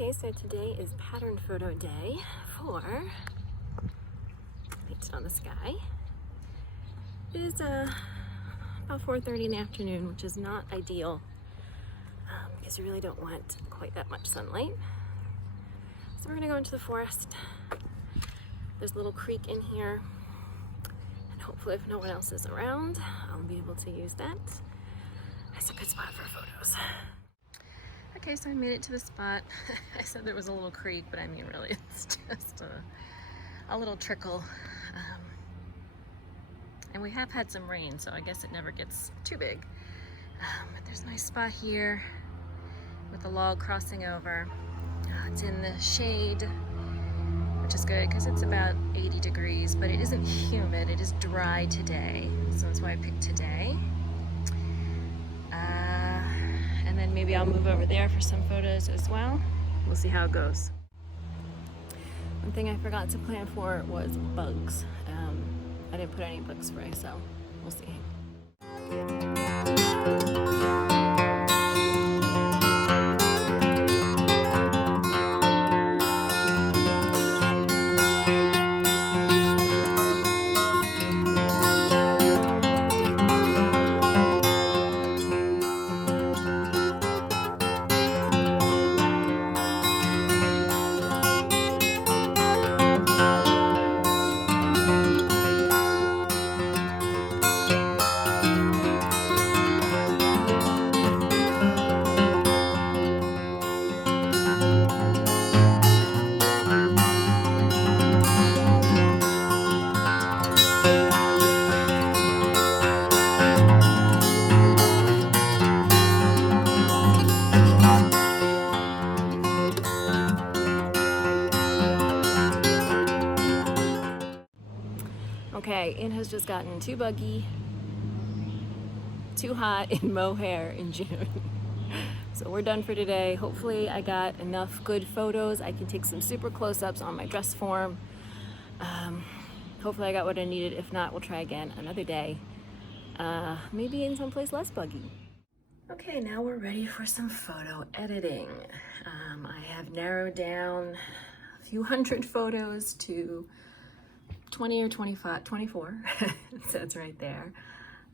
Okay, so today is pattern photo day for Based on the Sky. It is about 4:30 in the afternoon, which is not ideal because you really don't want quite that much sunlight. So we're gonna go into the forest. There's a little creek in here, and hopefully if no one else is around, I'll be able to use that. It's a good spot for photos. Okay, so I made it to the spot. I said there was a little creek, but I mean really it's just a little trickle. And we have had some rain, so I guess it never gets too big. But there's a nice spot here with a log crossing over. It's in the shade, which is good because it's about 80 degrees, but it isn't humid. It is dry today, so that's why I picked today. And then maybe I'll move over there for some photos as well. We'll see how it goes. One thing I forgot to plan for was bugs. I didn't put any bug spray, so we'll see. Okay, it has just gotten too buggy, too hot in mohair in June. So we're done for today. Hopefully I got enough good photos. I can take some super close-ups on my dress form. Hopefully I got what I needed. If not, we'll try again another day. Maybe in someplace less buggy. Okay, now we're ready for some photo editing. I have narrowed down a few hundred photos to 20 or 25, 24, so it's right there.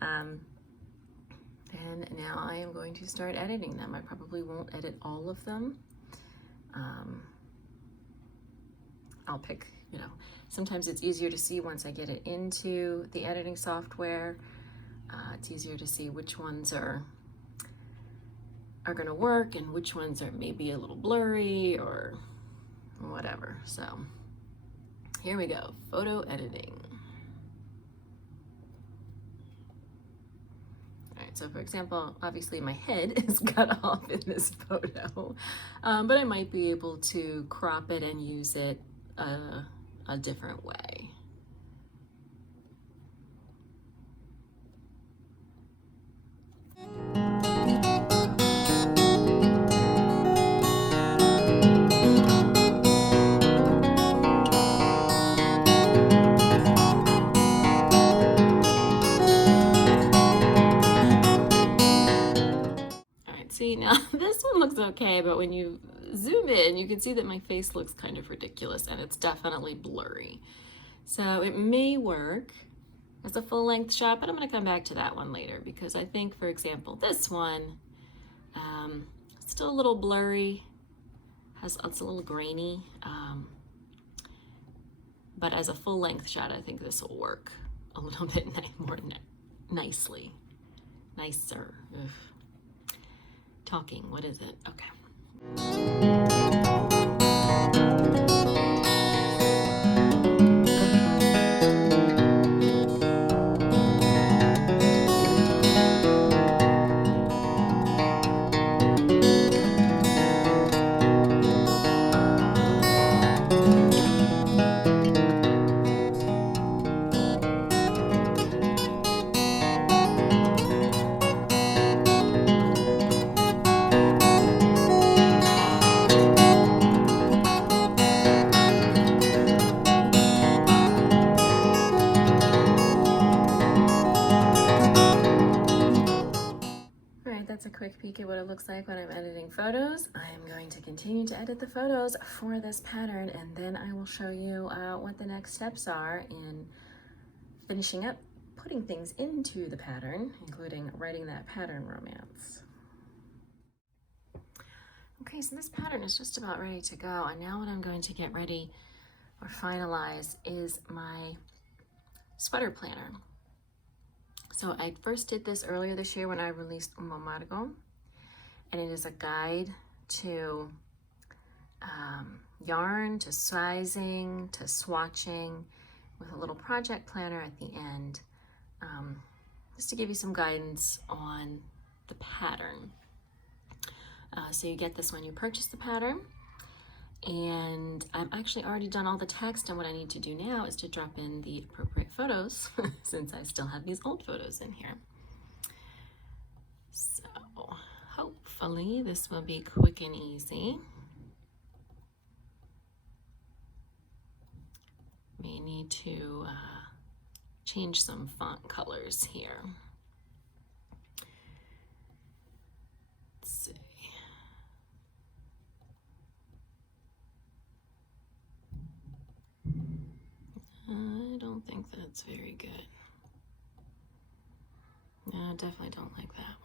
And now I am going to start editing them. I probably won't edit all of them. I'll pick, sometimes it's easier to see once I get it into the editing software. It's easier to see which ones are gonna work and which ones are maybe a little blurry or whatever. So here we go, photo editing. All right, so for example, obviously my head is cut off in this photo, but I might be able to crop it and use it a different way. See, now this one looks okay, but when you zoom in, you can see that my face looks kind of ridiculous and it's definitely blurry. So it may work as a full-length shot, but I'm going to come back to that one later because I think, for example, this one, it's still a little blurry, it's a little grainy, but as a full-length shot, I think this will work a little bit more nicely, nicer. Ugh. Talking, what is it? Okay. that's a quick peek at what it looks like when I'm editing photos. I am going to continue to edit the photos for this pattern, and then I will show you what the next steps are in finishing up putting things into the pattern, including writing that pattern romance. Okay, so this pattern is just about ready to go, and now what I'm going to get ready or finalize is my sweater planner. So I first did this earlier this year when I released Un Amargo, and it is a guide to yarn, to sizing, to swatching, with a little project planner at the end, just to give you some guidance on the pattern. So you get this when you purchase the pattern, and I've actually already done all the text, and what I need to do now is to drop in the appropriate photos since I still have these old photos in here. So hopefully this will be quick and easy. May need to change some font colors here. Let's see. I don't think that's very good. No, I definitely don't like that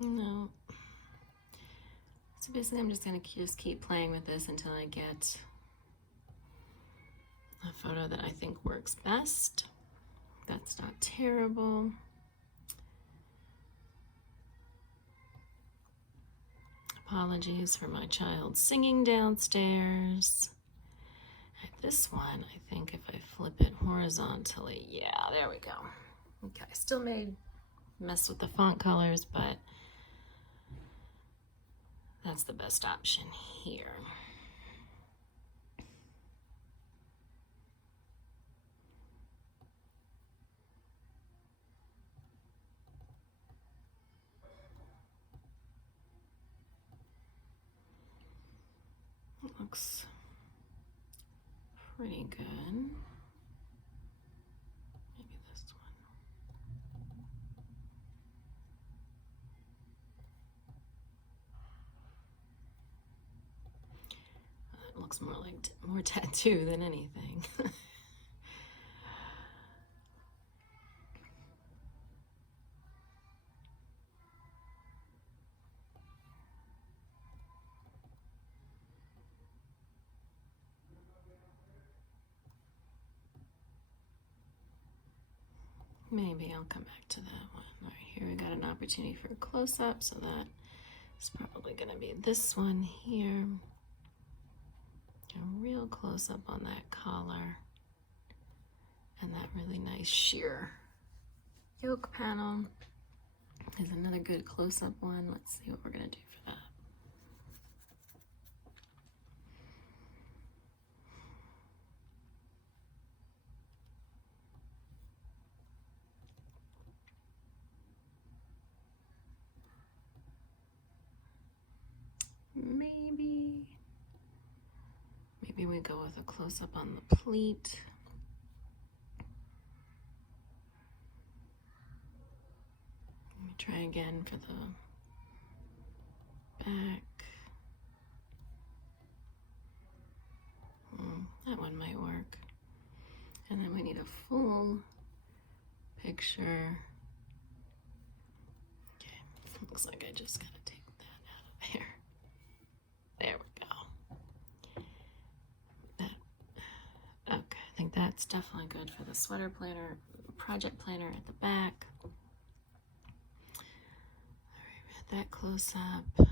one. No. So basically I'm just gonna keep playing with this until I get a photo that I think works best. That's not terrible. Apologies for my child singing downstairs. And this one, I think if I flip it horizontally, yeah, there we go. Okay, still mess with the font colors, but that's the best option here. It looks pretty good. Maybe this one. It looks more like more tattoo than anything. Maybe I'll come back to that one. All right, here we got an opportunity for a close-up, so that is probably gonna be this one here. A real close-up on that collar and that really nice sheer yoke panel. Is another good close-up one. Let's see what we're gonna do for that. Maybe we go with a close-up on the pleat. Let me try again for the back. That one might work. And then we need a full picture. Okay, looks like I just gotta take that out of there. There we go. Okay, I think that's definitely good for the sweater planner, project planner at the back. All right, that close up.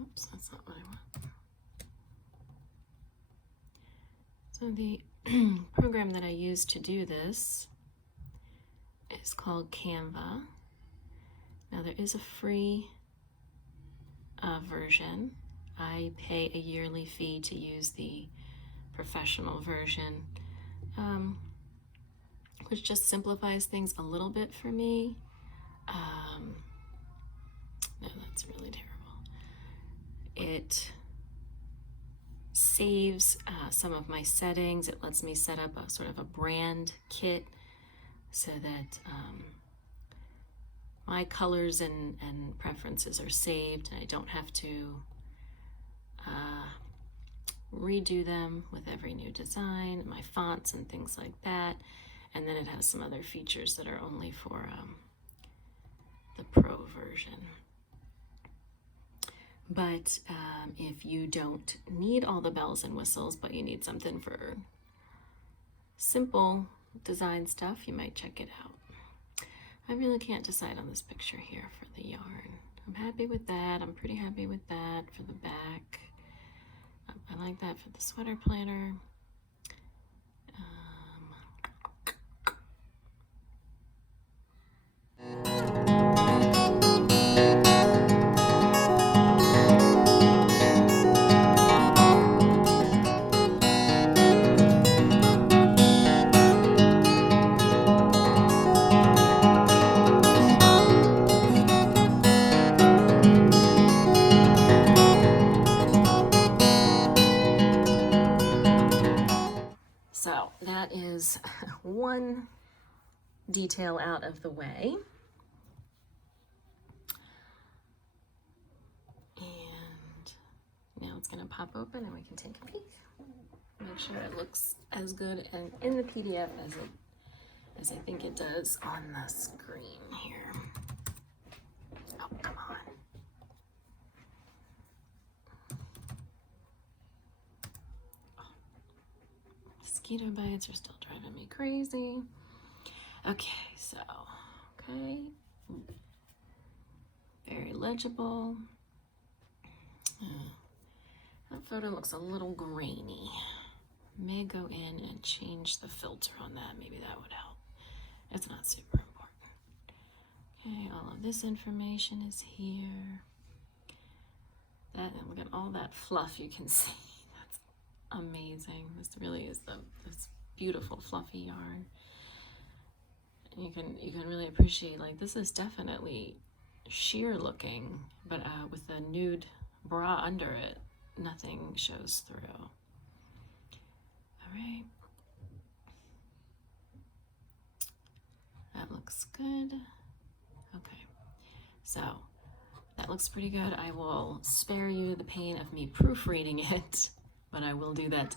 Oops, that's not what I want. So the program that I use to do this is called Canva. Now there is a free version I pay a yearly fee to use the professional version, which just simplifies things a little bit for me. No, that's really terrible. It saves some of my settings. It lets me set up a sort of a brand kit so that my colors and preferences are saved, and I don't have to redo them with every new design, my fonts and things like that. And then it has some other features that are only for the Pro version. But if you don't need all the bells and whistles, but you need something for simple design stuff, you might check it out. I really can't decide on this picture here for the yarn. I'm happy with that. I'm pretty happy with that for the back. I like that for the sweater planner. So that is one detail out of the way. And now it's going to pop open and we can take a peek. Make sure it looks as good and in the PDF as I think it does on the screen here. Oh, come on. Mosquito bites are still driving me crazy. Okay, so, okay. Very legible. That photo looks a little grainy. May go in and change the filter on that. Maybe that would help. It's not super important. Okay, all of this information is here. That, and look at all that fluff you can see. That's amazing. This really is this beautiful fluffy yarn. And you can really appreciate, like, this is definitely sheer looking, but with a nude bra under it, nothing shows through. All right. That looks good. Okay, so that looks pretty good. I will spare you the pain of me proofreading it, but I will do that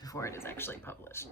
before it is actually published.